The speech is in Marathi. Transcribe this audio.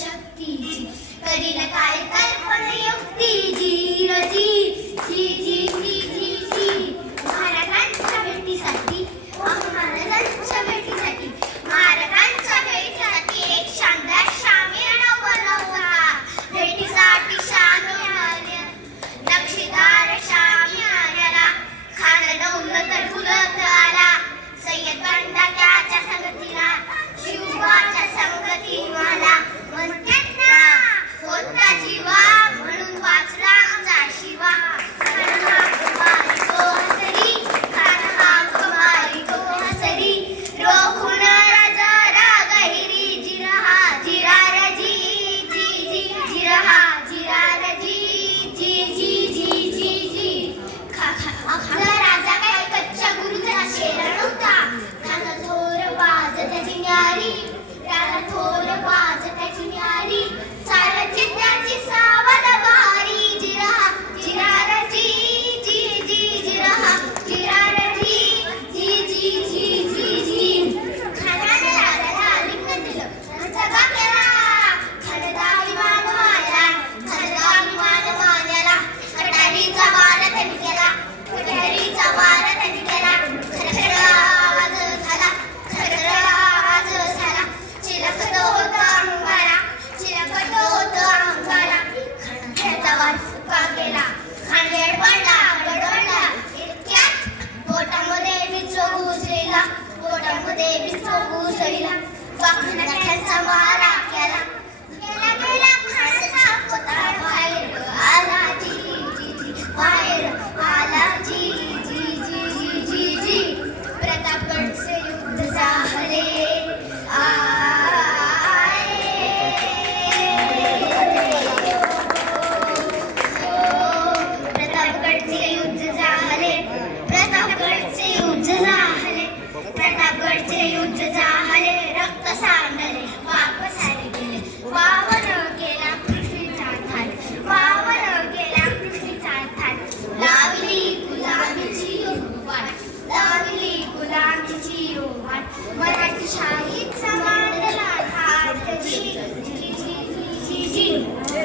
शक्तीची करील काय कल्पन युक्ती जी र जी जी जी जी जी जी महाराजांच्या भेटीसाठी महाराजांच्या भेटीसाठी महाराजांच्या भेटीसाठी एक शानदार शामियाना बनवला भेटीसाठी शामियाना नक्षीदार शामियानाला खान दौलत फुलत आला सय्यद बंडा त्याच्या संगतीला शिवबाच्या संगती मला म्हणतात ना होता जीवा म्हणून वाचला आमचा शिवा खान हा तो हसरी खान हा तो हसरी रोखून राजा रागहिरी जिरहा जिरार जी जी जी जिरहा जिरार जी जी जी जी जी जी आपला राजा काय कच्च्या गुरुचा शेर नव्हता खाना थोर बाज त्याची न्यारी त्याला थोर बाज त्याची न्यारी चालायची त्याची सावध बारी जिरहा जिरार जी जी जी जिरहा जिरार जी जी जी जी जी जी खानाने राजाला लिंगन दिलं सगळा केला खानदा विमान मानला खानदा विमान मानला कटारीचा वार त्यांनी केला कटारीचा वार त्यांनी केला खरखर आवाज झाला खरखर आवाज झाला चिलकत होता अंगाला चिलकत होता अंगाला खांद्याचा वार फुका गेला खांदेड पडला गडवडला इतक्यात पोटामध्ये विचो घुसलेला पोटामध्ये विचो घुसलेला वाकण्याचा मारा